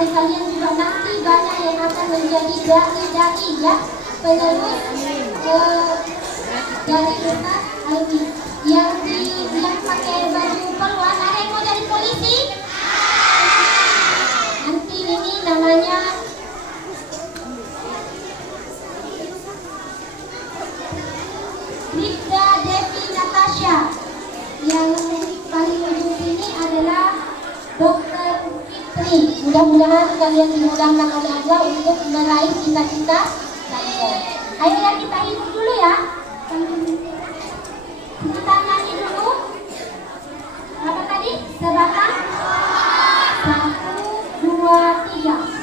dari kalian juga nanti banyak yang akan menjadi dai-dai ya, penerus dari Ustaz Alwi. Yang pakai baju poluan, ada yang mau jadi polisi? Nanti ini namanya Bribda Devi Natasha. Yang paling ujung sini adalah Dr. Fitri. Mudah-mudahan kalian dimudahkan oleh Allah untuk meraih cita-cita kalian. Ayo ya, kita hidup dulu ya. Kita nyanyi dulu. Apa tadi? Sebatang. 1, 2, 3.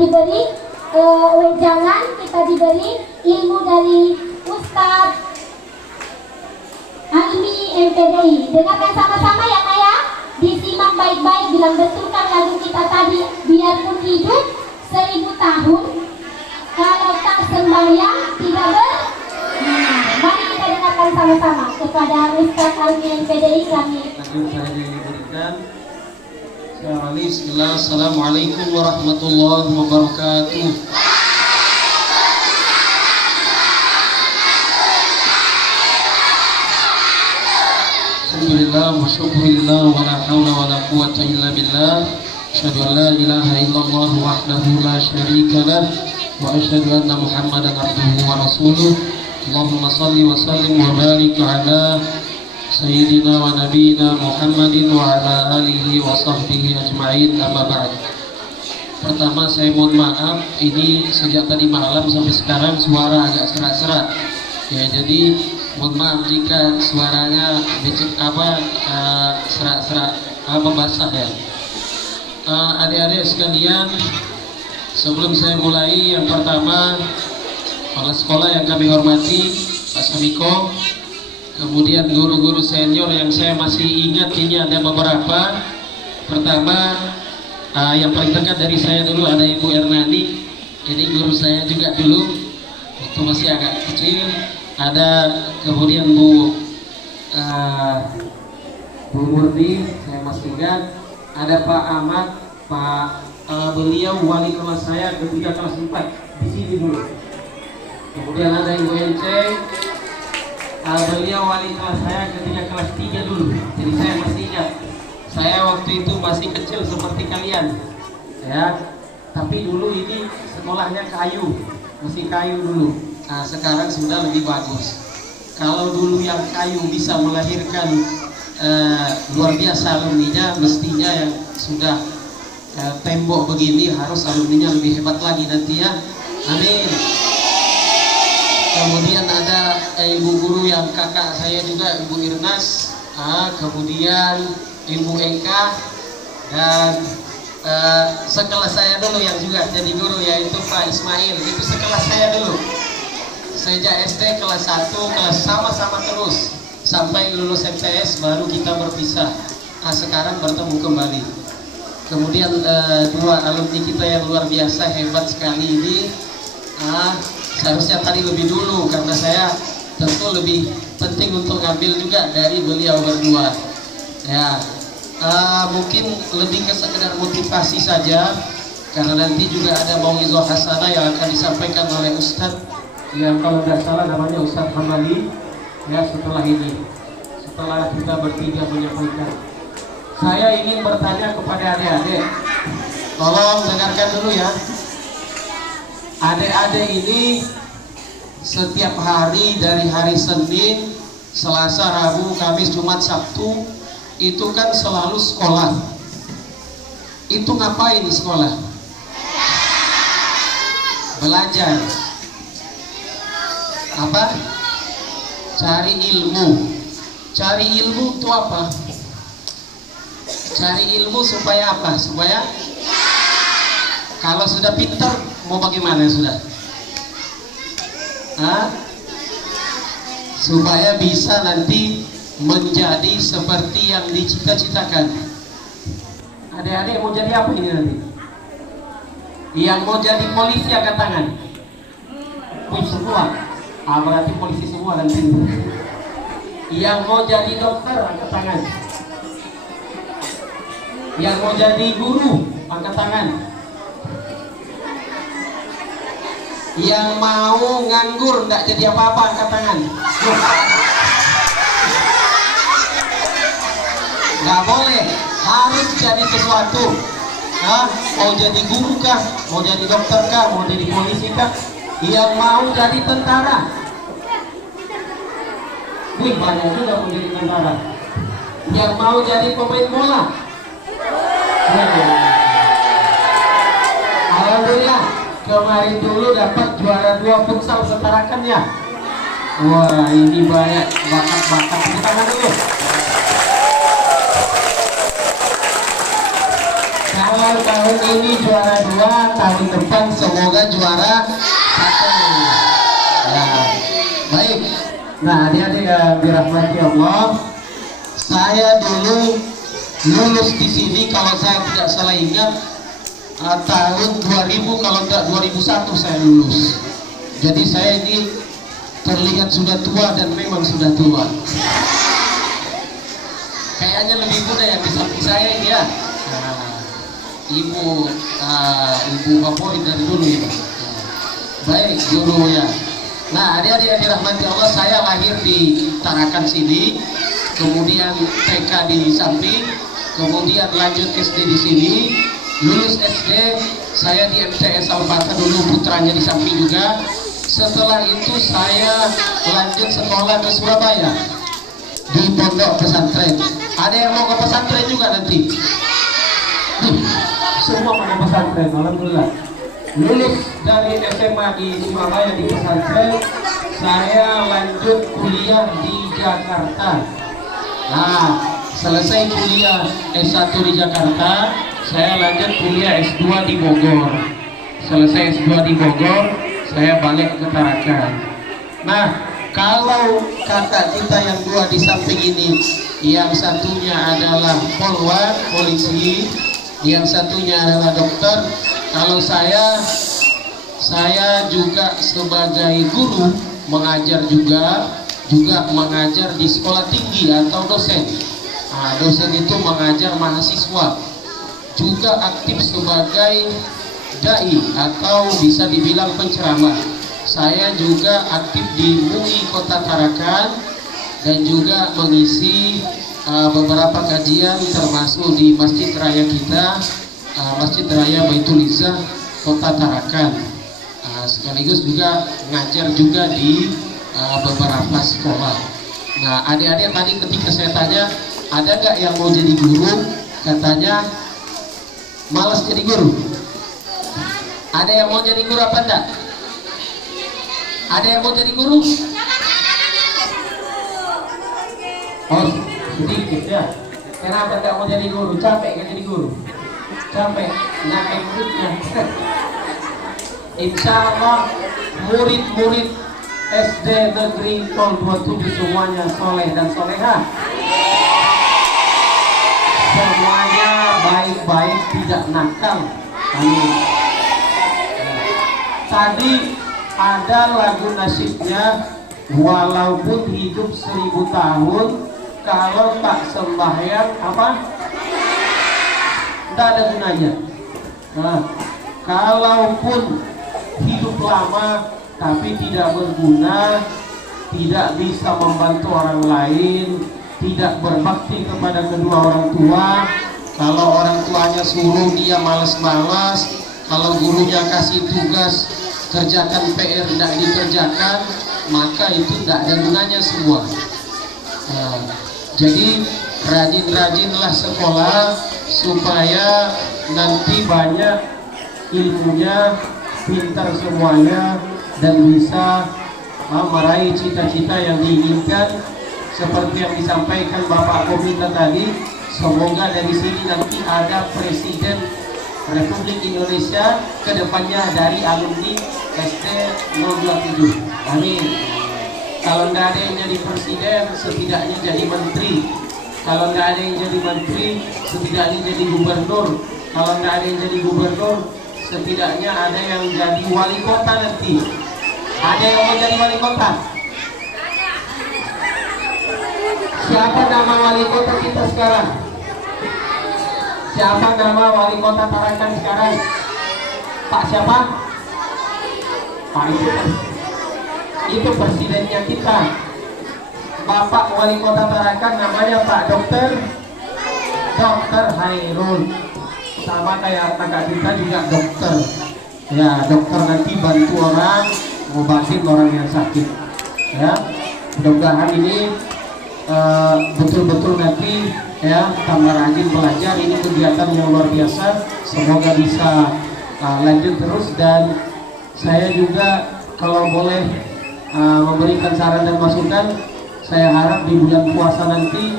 Diberi wejangan, kita diberi ilmu dari Ustadz Alwi MPDI. Dengarkan sama-sama ya Naya, disimak baik-baik, bilang betulkan lagu kita tadi. Biarpun hidup 1000 tahun, kalau tak sembahyang tidak mari kita dengarkan sama-sama kepada Ustadz Alwi MPDI kami. Saya diberikan. Bismillah, assalamualaikum warahmatullahi wabarakatuh. Alhamdulillah wa syukurillah wa la hawla wa la quwwata illa billah. Asyhadu an la ilaha illallah wahdahu la syarika lah wa asyhadu anna Muhammadan abduhu wa rasuluh. Allahumma salli wa sallim wa barik ala Sayyidina wa Nabiyina Muhammadin wa ala alihi wa sahbihi ajma'in, amma ba'd. Pertama saya mohon maaf, ini sejak tadi malam sampai sekarang suara agak serak-serak ya, jadi mohon maaf jika suaranya serak-serak basah ya. Adik-adik sekalian, sebelum saya mulai, yang pertama kepala sekolah yang kami hormati Pak Samiko, kemudian guru-guru senior yang saya masih ingat, ini ada beberapa. Pertama, yang paling dekat dari saya dulu ada Ibu Ernani, ini guru saya juga dulu waktu masih agak kecil. Ada kemudian Bu Murdi, saya masih ingat. Ada Pak Ahmad, beliau wali kelas saya ketika kelas 4 di sini dulu. Kemudian ada Ibu Enceng, beliau wali kelas saya ketika kelas 3 dulu. Jadi saya masih ingat, saya waktu itu masih kecil seperti kalian ya, tapi dulu ini sekolahnya kayu, masih kayu dulu. Nah, sekarang sudah lebih bagus. Kalau dulu yang kayu bisa melahirkan luar biasa alumninya, mestinya yang sudah tembok begini harus alumninya lebih hebat lagi nanti ya. Amin. Kemudian ada ibu guru yang kakak saya juga, Ibu Irnas, kemudian Ibu Eka, dan sekelas saya dulu yang juga jadi guru yaitu Pak Ismail. Itu sekelas saya dulu sejak SD kelas 1, kelas sama-sama terus sampai lulus MTS baru kita berpisah. Sekarang bertemu kembali. Kemudian dua alumni kita yang luar biasa hebat sekali ini, seharusnya tadi lebih dulu karena saya tentu lebih penting untuk ngambil juga dari beliau berdua ya. mungkin lebih ke sekedar motivasi saja, karena nanti juga ada mau'izah hasanah yang akan disampaikan oleh Ustadz yang kalau tidak salah namanya Ustadz Hamali ya setelah ini, setelah kita bertiga menyampaikan. Saya ingin bertanya kepada adik-adik, tolong dengarkan dulu ya. Adik-adik ini setiap hari dari hari Senin, Selasa, Rabu, Kamis, Jumat, Sabtu itu kan selalu sekolah. Itu ngapain di sekolah? Belajar. Apa? Cari ilmu. Cari ilmu itu apa? Cari ilmu supaya apa? Supaya kalau sudah pintar mau bagaimana sudah? Hah? Supaya bisa nanti menjadi seperti yang dicita-citakan. Adik-adik mau jadi apa ini nanti? Yang mau jadi polisi angkat tangan. Wih semua. Berarti polisi semua nanti. Yang mau jadi dokter angkat tangan. Yang mau jadi guru angkat tangan. Yang mau nganggur nggak jadi apa-apa angkat tangan. Nggak boleh, harus jadi sesuatu. Mau jadi guru kah, mau jadi dokter kah, mau jadi polisi kah, yang mau jadi tentara. Wih banyak juga mau jadi tentara. Yang mau jadi pemain bola. Alhamdulillah kemarin dulu dapat juara 2 futsal setarakan ya. Wah ini banyak bakat-bakat. Tepuk tangan dulu. Kalau tahun ini juara 2, tahun depan semoga juara 1. Ya, baik. Nah adik-adik dirahmati Allah, saya dulu lulus di sini kalau saya tidak salah ingat tahun 2000, kalau tidak 2001 saya lulus. Jadi saya ini terlihat sudah tua dan memang sudah tua. Kayaknya lebih muda yang di samping saya ini ya. Ibu favorit dari dulu ya. Baik dulu ya. Nah adik-adik yang dirahmati Allah, saya lahir di Tarakan sini, kemudian TK di samping, kemudian lanjut SD di sini, lulus SD saya di MTS Al-Fatah dulu, putranya di samping juga. Setelah itu saya lanjut sekolah ke Surabaya di pondok pesantren. Ada yang mau ke pesantren juga nanti? Semua mau pesantren, alhamdulillah. Lulus dari SMA di Surabaya di pesantren, saya lanjut kuliah di Jakarta. Nah, selesai kuliah S1 di Jakarta, saya lanjut kuliah S2 di Bogor. Selesai S2 di Bogor, saya balik ke Tarakan. Nah, kalau kakak kita yang dua di samping ini, yang satunya adalah polwan, polisi, yang satunya adalah dokter. Kalau saya juga sebagai guru, mengajar juga mengajar di sekolah tinggi atau dosen. Nah, dosen itu mengajar mahasiswa, juga aktif sebagai dai atau bisa dibilang penceramah. Saya juga aktif di MUI Kota Tarakan dan juga mengisi beberapa kajian termasuk di Masjid Raya kita, Masjid Raya Baitul Izzah Kota Tarakan. Sekaligus juga ngajar juga di beberapa sekolah. Nah adik-adik tadi ketika saya tanya ada nggak yang mau jadi guru, katanya malas jadi guru. Ada yang mau jadi guru apa enggak? Ada yang mau jadi guru? Oh sedikit ya. Kenapa enggak mau jadi guru? Capek kan jadi guru? Capek, naik muridnya. Insya Allah murid-murid SD Negeri Tol 27 semuanya soleh dan soleha. Semuanya baik-baik, tidak nakal. Amin. Tadi ada lagu nasyidnya, walaupun hidup 1000 tahun kalau tak sembahyang apa? Tidak ada gunanya. Nah, kalaupun hidup lama tapi tidak berguna, tidak bisa membantu orang lain, tidak berbakti kepada kedua orang tua, kalau orang tuanya suruh dia malas-malas, kalau gurunya kasih tugas kerjakan PR tidak dikerjakan, maka itu tidak ada gunanya semua. Nah, jadi rajin-rajinlah sekolah supaya nanti banyak ilmunya, pintar semuanya, dan bisa meraih cita-cita yang diinginkan seperti yang disampaikan Bapak Komita tadi. Semoga dari sini nanti ada Presiden Republik Indonesia kedepannya dari alumni SD 027. Amin. Kalau nggak ada yang jadi presiden, setidaknya jadi menteri. Kalau nggak ada yang jadi menteri, setidaknya jadi gubernur. Kalau nggak ada yang jadi gubernur, setidaknya ada yang jadi wali kota nanti. Ada yang mau jadi wali kota? Siapa nama wali kota kita sekarang? Siapa nama wali kota Tarakan sekarang? Pak siapa? Pak itu presidennya kita. Bapak wali kota Tarakan namanya Pak Dokter Hairul. Sama kayak kakak kita juga dokter. Ya, dokter nanti bantu orang, ngobatin orang yang sakit. Ya, mudah-mudahan ini betul-betul nanti ya tambah rajin belajar. Ini kegiatan yang luar biasa. Semoga bisa lanjut terus, dan saya juga kalau boleh memberikan saran dan masukan, saya harap di bulan puasa nanti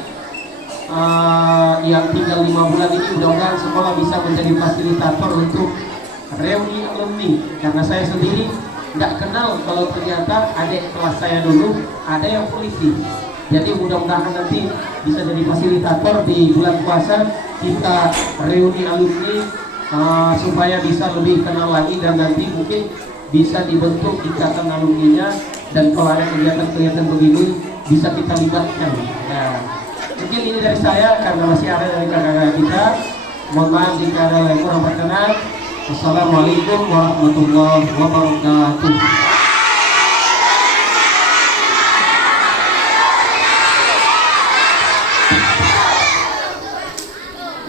yang tinggal 5 bulan ini mudah-mudahan sekolah bisa menjadi fasilitator untuk reuni alumni, karena saya sendiri nggak kenal kalau ternyata adik kelas saya dulu ada yang polisi. Jadi mudah-mudahan nanti bisa jadi fasilitator di bulan puasa, kita reuni alumni supaya bisa lebih kenal lagi, dan nanti mungkin bisa dibentuk ikatan alumninya, dan kalau ada kegiatan-kegiatan begini bisa kita libatkan. Ya, mungkin ini dari saya karena masih ada dari kakak-kakak kita. Mohon maaf jika ada yang kurang berkenan. Assalamualaikum warahmatullahi wabarakatuh.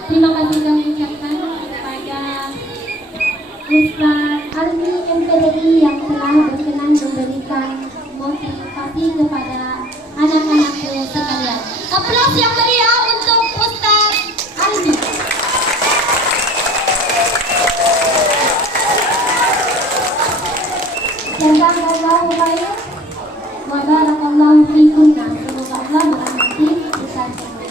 Terima kasih kami ucapkan kepada Ustaz Almi MPDI yang telah berkenan memberikan motivasi kepada anak-anakku sekalian. Aplaus yang meriah untuk Ustaz Almi. Jazakallahu khairan wa barakallahu fikunna. Semoga Allah merahmati kita semua.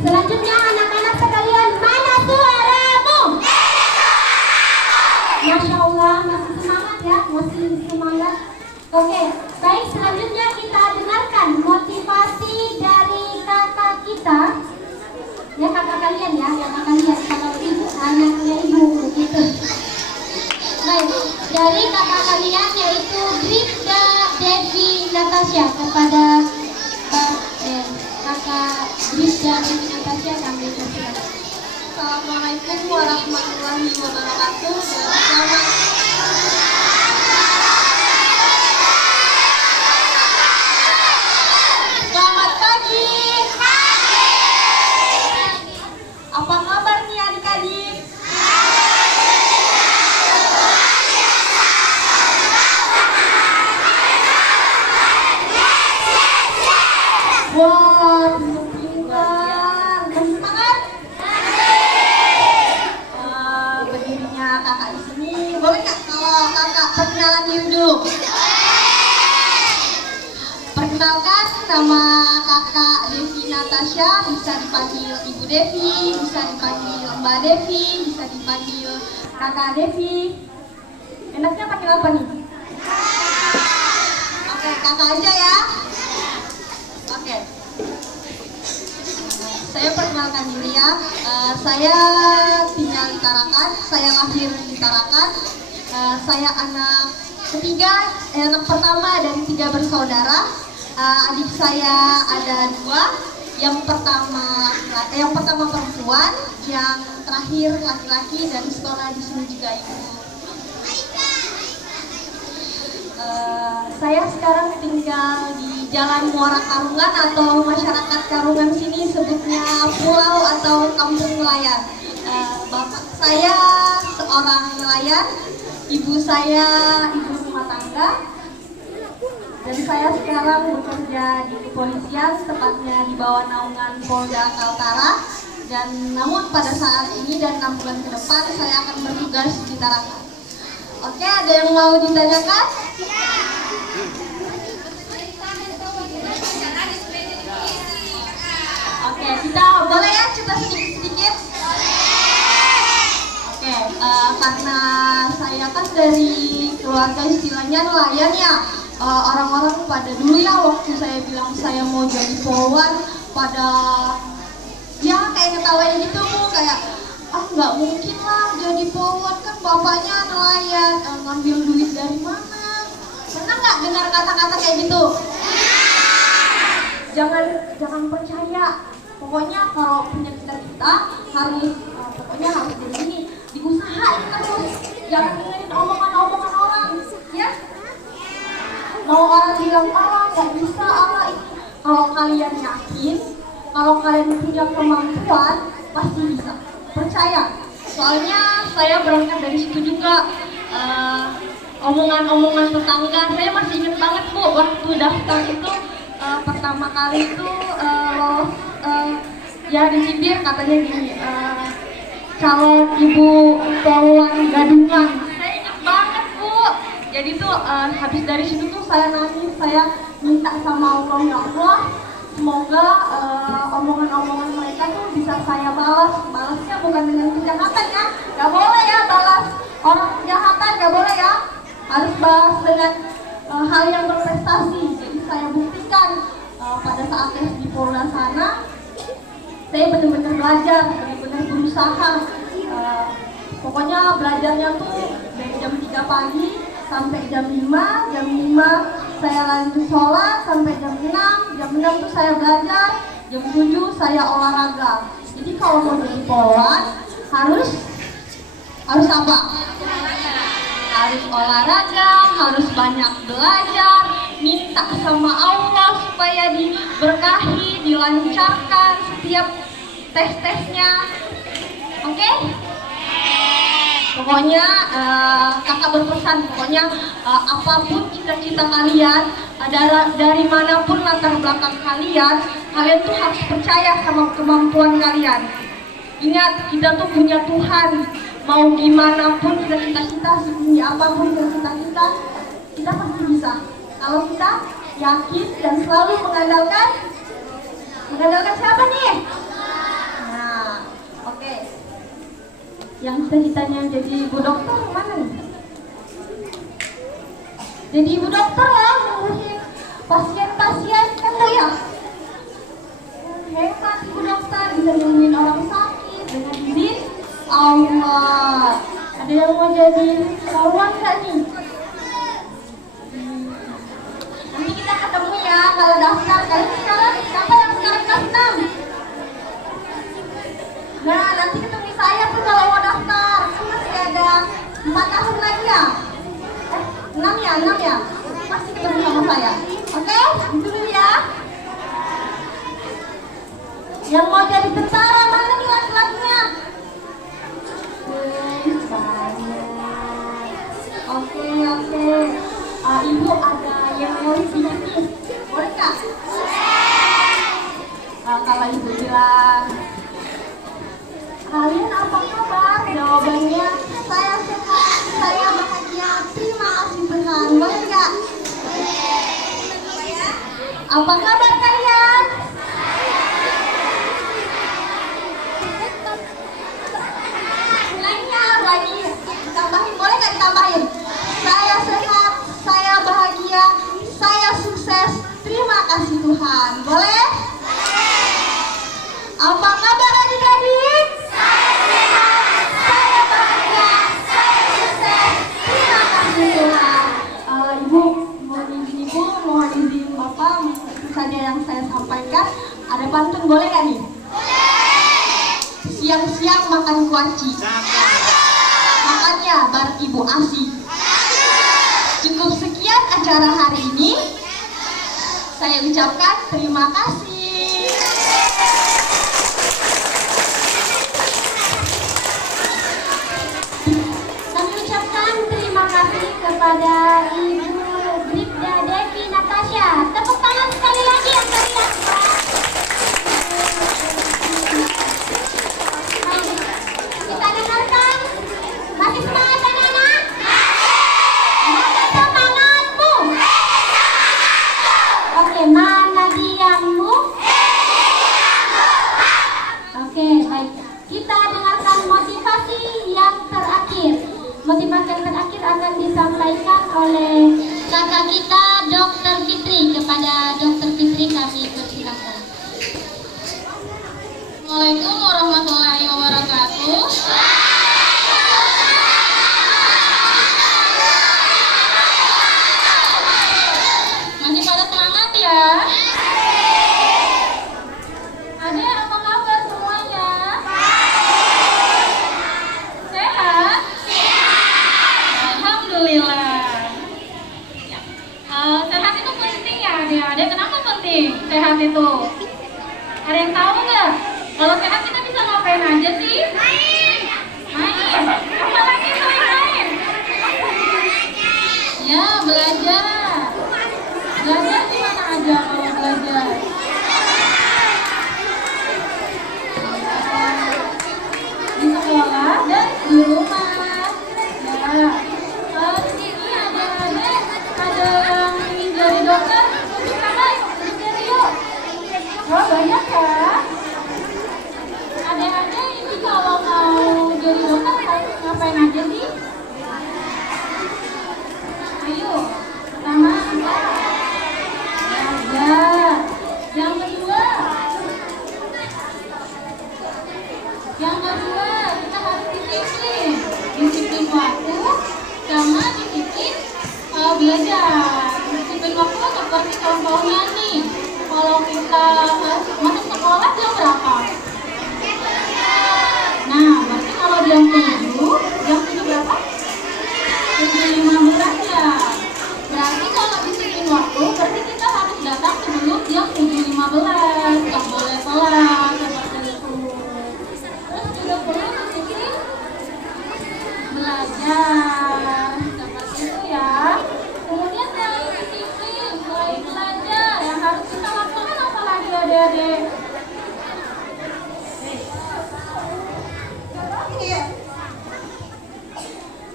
Selanjutnya anak-anak sekalian, mana suaramu? Masya Allah, masih semangat ya, masih semangat. Oke, baik, selanjutnya kita dengarkan motivasi dari kakak kita. Ya, kakak kalian ya, kakak kalian. Kalau ibu, anaknya ibu begitu. Baik, dari kakak kalian yaitu Bribda Devi Natasha. Kepada kakak Bribda Devi Natasha kami persilakan. Assalamualaikum warahmatullahi wabarakatuh. Selamat pagi. Apa kabar nih adik-adik? Wah, pintar. Semangat. Berdirinya kakak di sini. Boleh nggak kalau kakak perkenalan diri dulu? Perkenalkan, nama kakak Devi Natasha, bisa dipanggil Ibu Devi, bisa dipanggil Mbak Devi, bisa dipanggil kakak Devi. Enaknya panggil apa nih? Oke, kakak aja ya. Oke. Saya perkenalkan diri ya. Saya tinggal di Tarakan, saya lahir di Tarakan. Saya anak Anak pertama dari 3 bersaudara. Adik saya ada 2. Yang pertama perempuan, yang terakhir laki-laki, dan sekolah di sini juga ibu. Saya sekarang tinggal di Jalan Muara Karungan atau masyarakat Karungan sini sebutnya pulau atau kampung nelayan. Bapak saya seorang nelayan, ibu saya ibu rumah tangga, dan saya sekarang bekerja di kepolisian, tepatnya di bawah naungan Polda Kaltara. Dan namun pada saat ini dan 6 bulan ke depan saya akan bertugas di Tarakan. Oke, ada yang mau ditanyakan? Oke, kita boleh ya cerita sedikit-sedikit? Oke, karena saya kan dari keluarga istilahnya nelayan ya. Orang-orang pada dulu ya waktu saya bilang saya mau jadi poluan, pada ya kayak ngetawain gitu Bu, kayak nggak mungkin lah jadi poluan, kan bapaknya nelayan, ngambil duit dari mana? Pernah nggak dengar kata-kata kayak gitu? Jangan percaya. Pokoknya kalau punya cita-cita harus dari sini, diusahain terus, jangan dengerin omongan-omongan orang, ya. Mau orang bilang nggak bisa ini. Kalau kalian yakin, kalau kalian punya kemampuan, pasti bisa. Percaya. Soalnya saya berangkat dari situ juga. Omongan-omongan tetangga, saya masih ingat banget Bu, waktu daftar itu pertama kali itu ya dicibir katanya gini, calon ibu poluan gadungan. Saya ingat banget Bu. Jadi tuh habis dari situ tuh saya nangis, saya minta sama Allah, ya Allah, semoga omongan-omongan mereka tuh bisa saya balasnya bukan dengan kejahatan ya, nggak boleh ya balas orang kejahatan, nggak boleh ya, harus balas dengan hal yang berprestasi. Jadi saya buktikan pada saat tes di Polda sana, saya benar-benar belajar, benar-benar berusaha. Pokoknya belajarnya tuh dari jam 3 pagi sampai jam 5, jam 5 saya lanjut sholat sampai jam 6 tuh saya belajar, jam 7 saya olahraga. Jadi kalau mau jadi poluan harus apa? Harus olahraga, harus banyak belajar, minta sama Allah supaya diberkahi, dilancarkan setiap tes-tesnya. Oke? Pokoknya kakak berpesan, pokoknya apapun cita-cita kalian, dari manapun latar belakang kalian tuh harus percaya sama kemampuan kalian. Ingat, kita tuh punya Tuhan. Mau gimana pun cita-cita, setinggi apapun cita-cita, kita pasti bisa. Kalau kita yakin dan selalu mengandalkan siapa nih? Nah, oke. Yang cita-citanya jadi ibu dokter mana nih? Jadi ibu dokter lah, ngurusin pasien-pasien kan Bu ya? Hebat ibu dokter, bisa nyembuhin orang sakit dengan izin Allah. Ada yang mau jadi poluan nggak nih? Nanti kita ketemu ya kalau daftar. Kalian sekarang siapa yang sekarang kelas 6? Nah, nanti ketemu saya tuh kalau mau daftar. Kan masih ada 4 tahun lagi ya? 6 ya? Masih ketemu sama saya. Oke? Dulu ya. Yang mau jadi tentara mana nih laki-lakinya? Oke. Ibu ada yang mau sedikit, boleh nggak? Kalau ibu bilang, kalian apa kabar? Jawabannya, saya sehat, saya bahagia, terima kasih Tuhan. Boleh nggak? Apa kabar kalian? Lagi ditambahin, boleh nggak ditambahin? Saya sehat, saya bahagia, saya sukses, terima kasih Tuhan. Boleh? Apa kabar adik-adik? Saya sehat, saya bahagia, saya sukses, terima kasih Tuhan. kuaci. Makanya bareng Ibu Asi. Cukup sekian acara hari ini. Saya ucapkan terima kasih. Kami ucapkan terima kasih kepada Ibu Bribda Devi Natasha. Tepuk tangan sekali lagi yang meriah. Baik, kita dengarkan. Masih semangat anak-anak? Mana semangatmu? Oke, mana diammu? Oke, baik. Kita dengarkan motivasi yang terakhir. Motivasi yang terakhir akan disampaikan oleh kakak kita, Dr. Fitri. Kepada Dr. Fitri kami persilakan. Assalamualaikum warahmatullahi wabarakatuh. Masih pada semangat ya? Adek, apa kabar semuanya? Sehat? Alhamdulillah. Sehat itu penting ya adik-adik. Kenapa penting sehat itu? Ada yang tahu nggak? Kalau sehat kita bisa ngapain aja sih? Main. Main. Apa lagi selain main? Ya, belajar. Belajar di mana aja kalau belajar? Di sekolah dan di rumah. Ya. Di sini ada yang ingin jadi dokter. Tunjuk tangan. Jadi yuk. Oh, banyak ya. Adik-adik ini kalau mau jadi dokter harus ngapain aja sih? Ayo, pertama belajar. Yang kedua kita harus disiplin. Disiplin waktu sama disiplin belajar. Disiplin waktu seperti contohnya nih, kalau kita masuk sekolah jam berapa? Nah, berarti kalau jam 7 berapa? 7.15 ya. Berarti kalau disiplin waktu, berarti kita harus datang sebelum jam 7.15. Nggak boleh telat, seperti itu. Terus juga perlu disiplin belajar, seperti itu ya. Kemudian selain disiplin, selain belajar, yang harus kita lakukan apa lagi adik-adik?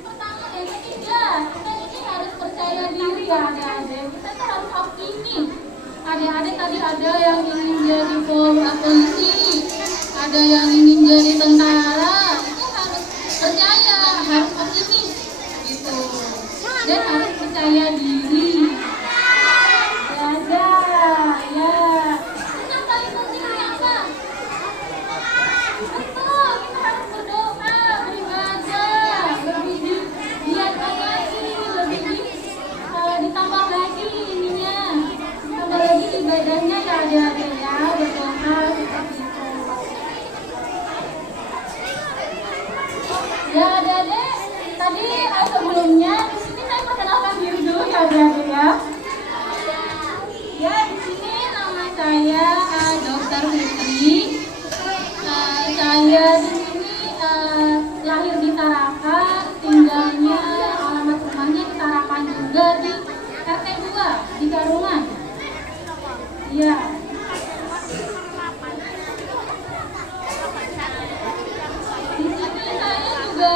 Pertama yang ketiga, kita ini harus percaya diri ya adik-adik. Kita tuh harus optimis. Adik-adik tadi ada yang ingin jadi polisi, ada yang ingin jadi tentara. Itu harus percaya, harus optimis gitu. Dan harus percaya diri. Belajar, ya. Terus yang paling penting apa? Betul, kita harus berdoa, beribadah, lebih giatkan lagi, lebih ditambah lagi ininya, ditambah lagi ibadahnya ya adik-adik ya, berdoa seperti itu. Ya adik-adik, tadi sebelumnya di sini saya perkenalkan diri dulu ya adik-adik ya. Ya di sini nama saya Dr. Fitri. Saya di sini lahir di Tarakan, tinggalnya alamat rumahnya di Tarakan juga di RT 2 di Garungan. Iya. Di sini saya juga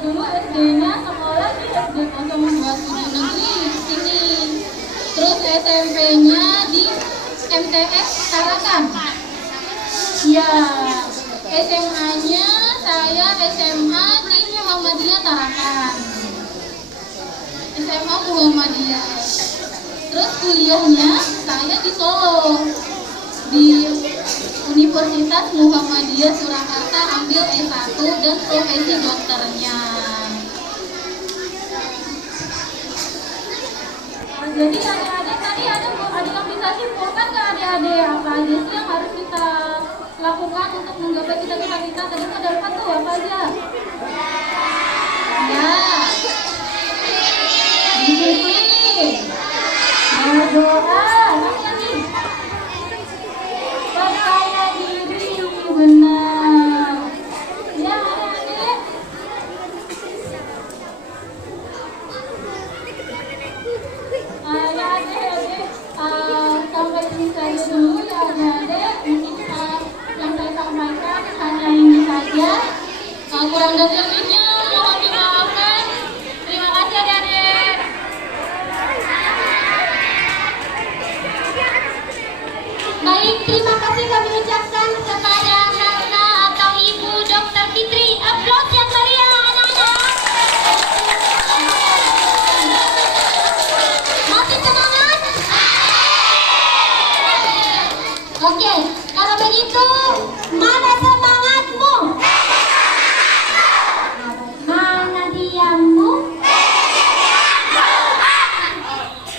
dulu SD-nya sekolah di SD 027 Negeri di sini. Terus SMP-nya di MTS Tarakan. Ya, SMA-nya saya SMA di Muhammadiyah Tarakan. SMA Muhammadiyah. Terus kuliahnya saya di Solo di Universitas Muhammadiyah Surakarta, ambil S1 dan profesi dokternya. Jadi adik-adik tadi ada yang bisa simpulkan ke adik-adik apa aja sih yang harus kita lakukan untuk menggapai cita-cita kita? Tadi itu ada apa tuh? Apa aja? Ya. Disiplin. Berdoa. Lagi. Percaya diri. Benar. Ya, adik-adik. Adik-adik, sampai sini saja dulu ya adik-adik. Mungkin yang saya sampaikan hanya ini saja. Kurang dan lebihnya mohon dimaafkan. Terima kasih adik-adik. Baik, terima kasih kami ucapkan kepada Nana atau Ibu Dr. Fitri. Aplaus yang meriah anak-anak. Masih semangat? Oke, kalau begitu mana semangatmu? Mana diammu?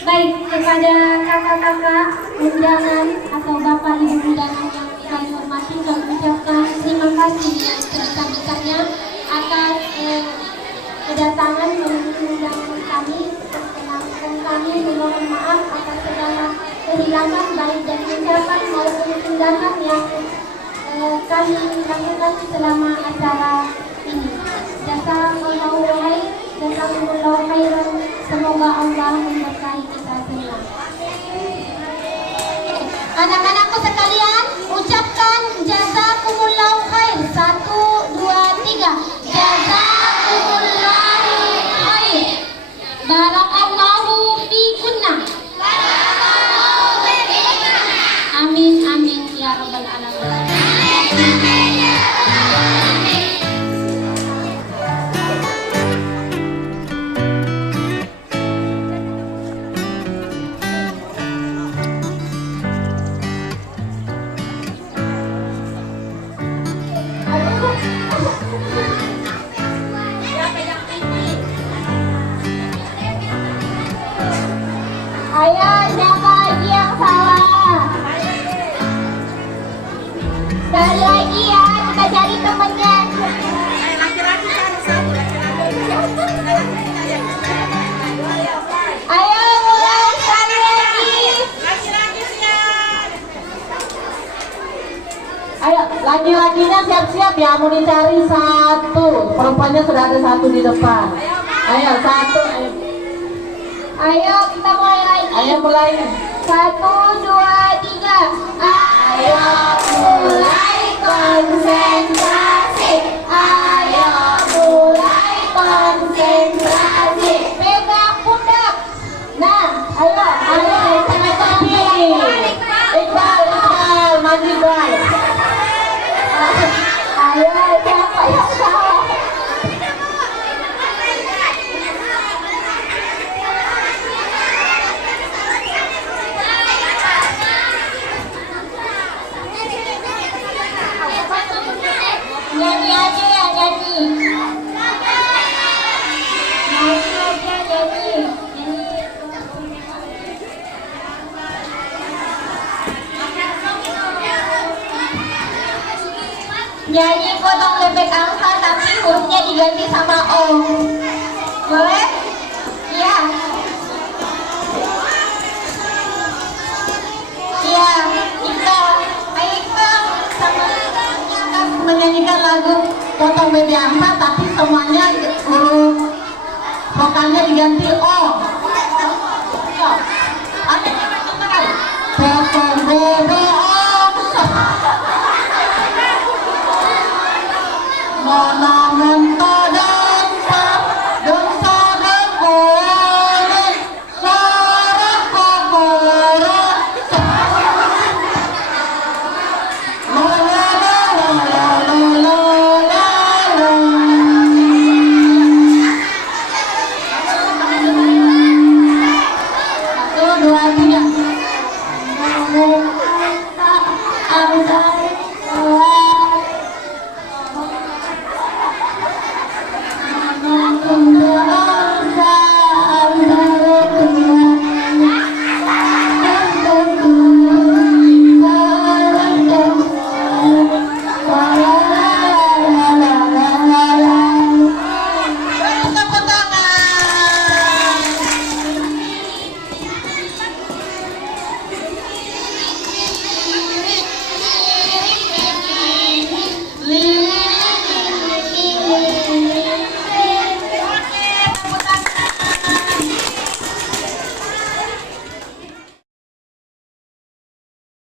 Baik, kepada kakak-kakak undangan atau bapak ibu undangan yang kami hormati, kami ucapkan terima kasih yang sebesar-besarnya atas kedatangan memenuhi undangan kami. Dan kami memohon maaf atas segala kehilangan baik dari ucapan maupun tindakan yang kami lakukan selama acara ini. Jazakallahu khair, jazakumullahu khairan. Semoga Allah memberkahi kita semua. Anak-anakku sekalian, ucapkan jazakumullahu khair. 1, 2, 3. Jazakumullahu khair. Barakallahu fikunna. Amin amin ya rabbal alamin. Ayo, siapa lagi yang salah? Sekali lagi ya, kita cari temennya. Ayo, mulai sekali lagi. Ayo, laki-lakinya siap-siap ya, mau dicari satu. Perempuannya sudah ada satu di depan. Ayo, satu. Ayo, kita mulai lagi. Ayo mulai. 1, 2, 3. Ayo mulai konsentrasi. Ayo mulai konsentrasi. Pegang pundak. Nah, ayo. Tangan kaki. Iqbal, maju Iqbal. Ayo, siapa yang salah? Nyanyi aja ya, nyanyi. Nyanyi aja, nyanyi. Nyanyi potong bebek angsa tapi hurufnya diganti sama O. Boleh? Iya. Iya, Iqbal. Ayo Iqbal sama Iqbal Menyanyikan lagu Potong Bebek Angsa, tapi semuanya huruf vokalnya diganti O. Ayo, cepetan. Potong bebek angsa. Nona